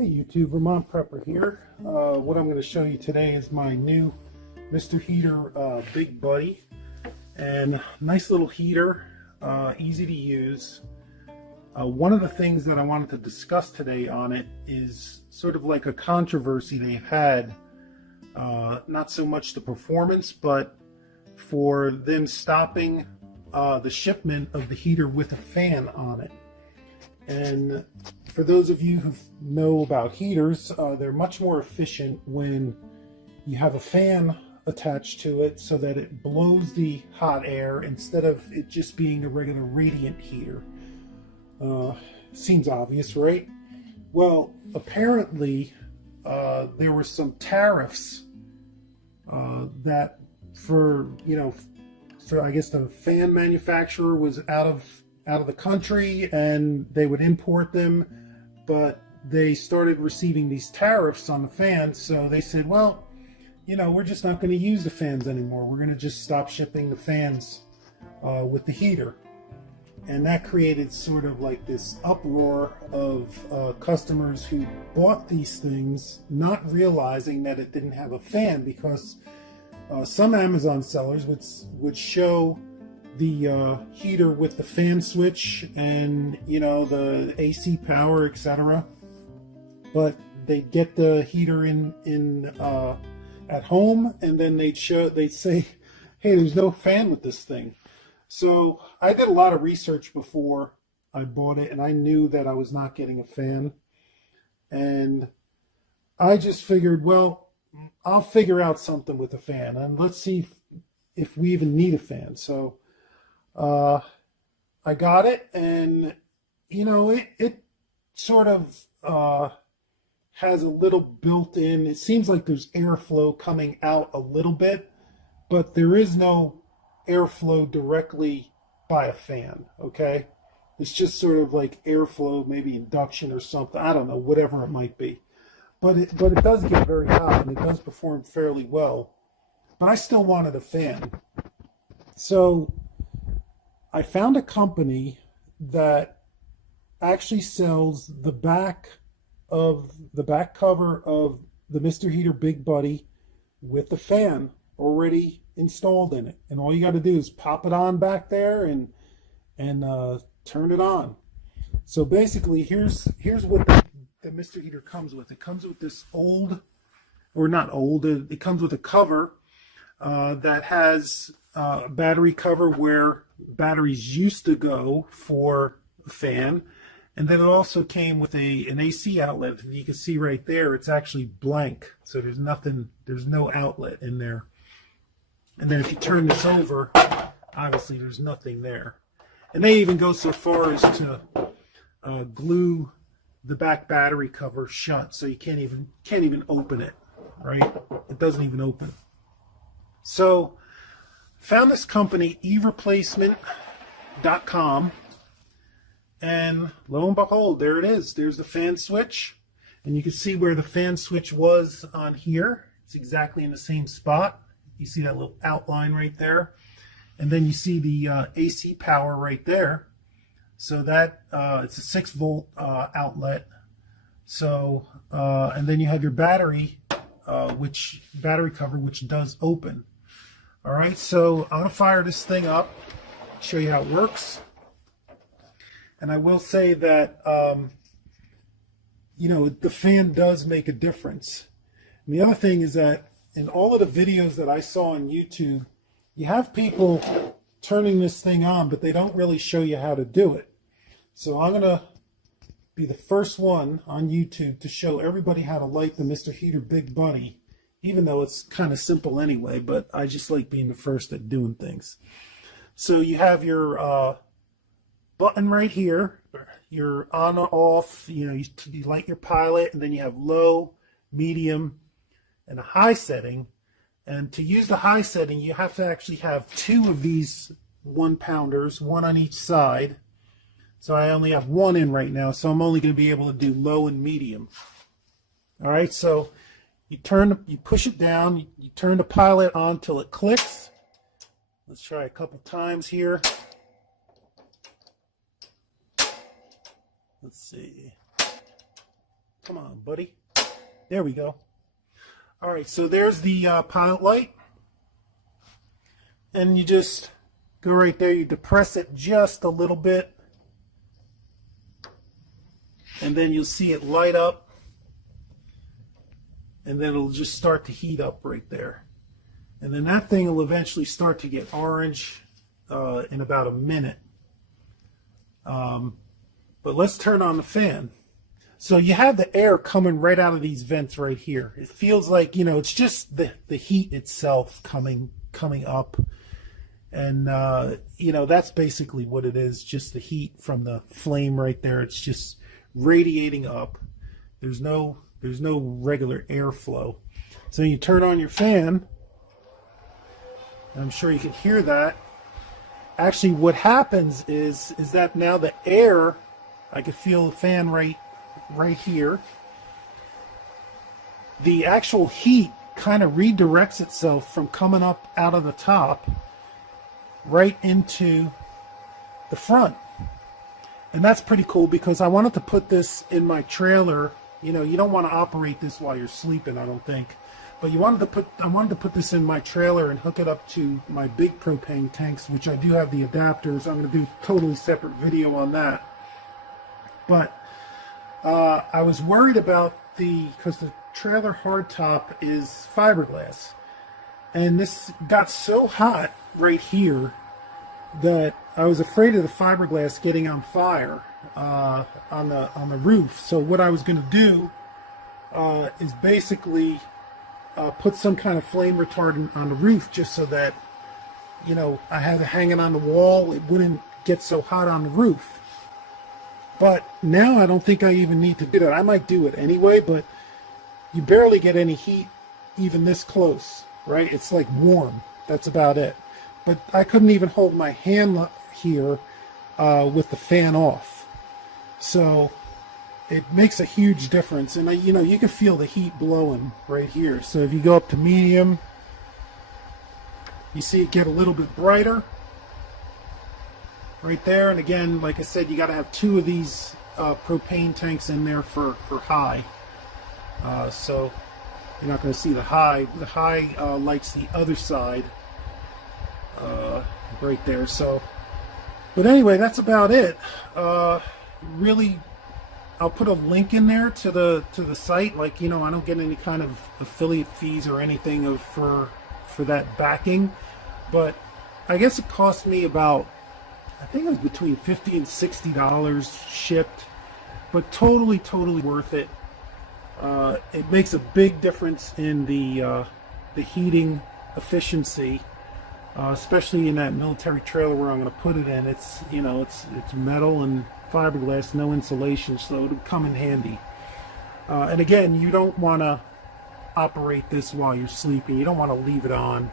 Hey YouTube, Vermont Prepper here. What I'm going to show you today is my new Mr. Heater Big Buddy. And nice little heater, easy to use. One of the things that I wanted to discuss today on it is sort of like a controversy they've had. Not so much the performance, but for them stopping the shipment of the heater with a fan on it. And for those of you who know about heaters, they're much more efficient when you have a fan attached to it so that it blows the hot air instead of it just being a regular radiant heater. Seems obvious, right? Well, apparently there were some tariffs that for I guess the fan manufacturer was out of the country and they would import them, but they started receiving these tariffs on the fans, so they said, well, we're just not going to use the fans anymore. We're going to just stop shipping the fans with the heater. And that created sort of like this uproar of customers who bought these things not realizing that it didn't have a fan, because some Amazon sellers would show the heater with the fan switch and the AC power, etc. But they'd get the heater in at home, and then they'd say, hey, there's no fan with this thing. So I did a lot of research before I bought it, and I knew that I was not getting a fan. And I just figured, well, I'll figure out something with a fan, and let's see if we even need a fan. So I got it, and it sort of has a little built-in, it seems like there's airflow coming out a little bit, but there is no airflow directly by a fan, okay? It's just sort of like airflow, maybe induction or something, I don't know, whatever it might be. But it does get very hot, and it does perform fairly well. But I still wanted a fan. So I found a company that actually sells the back cover of the Mr. Heater Big Buddy with the fan already installed in it. And all you got to do is pop it on back there and turn it on. So basically, here's what the Mr. Heater comes with. It comes with this old, or not old, it comes with a cover that has a battery cover where batteries used to go for a fan. And then it also came with an AC outlet. You can see right there, it's actually blank. So there's no outlet in there. And then if you turn this over, obviously there's nothing there. And they even go so far as to glue the back battery cover shut, so you can't even open it, right? It doesn't even open. So found this company, eReplacement.com, and lo and behold, there it is. There's the fan switch, and you can see where the fan switch was on here. It's exactly in the same spot. You see that little outline right there, and then you see the AC power right there. So that it's a 6-volt outlet. So and then you have your battery cover, which does open. All right, so I'm gonna fire this thing up, show you how it works. And I will say that the fan does make a difference. And the other thing is that in all of the videos that I saw on YouTube, you have people turning this thing on, but they don't really show you how to do it. So I'm going to be the first one on YouTube to show everybody how to light the Mr. Heater Big Buddy, even though it's kind of simple anyway, but I just like being the first at doing things. So you have your button right here, your on or off, you light your pilot, and then you have low, medium, and a high setting. And to use the high setting, you have to actually have 2 of these 1-pounders, one on each side. So I only have 1 in right now, so I'm only going to be able to do low and medium. All right, so you push it down, you turn the pilot on till it clicks. Let's try a couple times here. Let's see. Come on, buddy. There we go. All right, so there's the pilot light. And you just go right there, you depress it just a little bit. And then you'll see it light up. And then it'll just start to heat up right there. And then that thing will eventually start to get orange in about a minute. But let's turn on the fan. So you have the air coming right out of these vents right here. It feels like, you know, it's just the heat itself coming up. And, you know, that's basically what it is, just the heat from the flame right there. It's just radiating up. There's no regular airflow. So you turn on your fan. I'm sure you can hear that. Actually, what happens is that now the air, I can feel the fan right here. The actual heat kind of redirects itself from coming up out of the top right into the front. And that's pretty cool because I wanted to put this in my trailer. You know, you don't want to operate this while you're sleeping, I don't think. But I wanted to put this in my trailer and hook it up to my big propane tanks, which I do have the adapters. I'm going to do a totally separate video on that. But I was worried about because the trailer hardtop is fiberglass. And this got so hot right here that I was afraid of the fiberglass getting on fire on the roof. So what I was going to do is basically put some kind of flame retardant on the roof, just so that, you know, I have it hanging on the wall. It wouldn't get so hot on the roof. But now I don't think I even need to do that. I might do it anyway, but you barely get any heat even this close, right? It's like warm. That's about it. But I couldn't even hold my hand here with the fan off. So it makes a huge difference. And you know, you can feel the heat blowing right here. So if you go up to medium, you see it get a little bit brighter right there. And again, like I said, you got to have 2 of these propane tanks in there for high. So you're not going to see the high. The high lights the other side right there. So, but anyway, that's about it. Really, I'll put a link in there to the site. Like, you know, I don't get any kind of affiliate fees or anything for that backing, but I guess it cost me about, I think it was between $50 and $60 shipped, but totally worth it. It makes a big difference in the heating efficiency, especially in that military trailer where I'm going to put it in. It's, you know, it's metal and fiberglass, no insulation, so it'll come in handy. And again, you don't want to operate this while you're sleeping. You don't want to leave it on.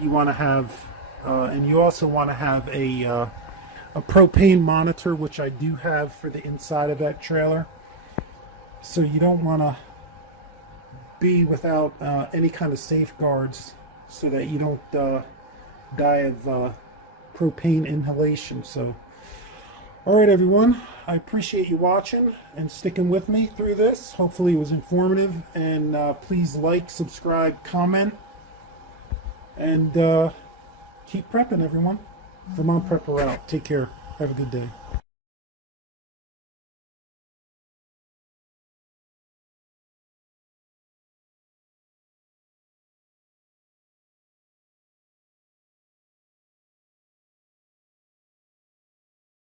You want to have, and you also want to have a propane monitor, which I do have for the inside of that trailer. So you don't want to be without any kind of safeguards, so that you don't die of propane inhalation. So, all right, everyone, I appreciate you watching and sticking with me through this. Hopefully it was informative, and please like, subscribe, comment, and keep prepping, everyone. Vermont Prepper out. Take care. Have a good day.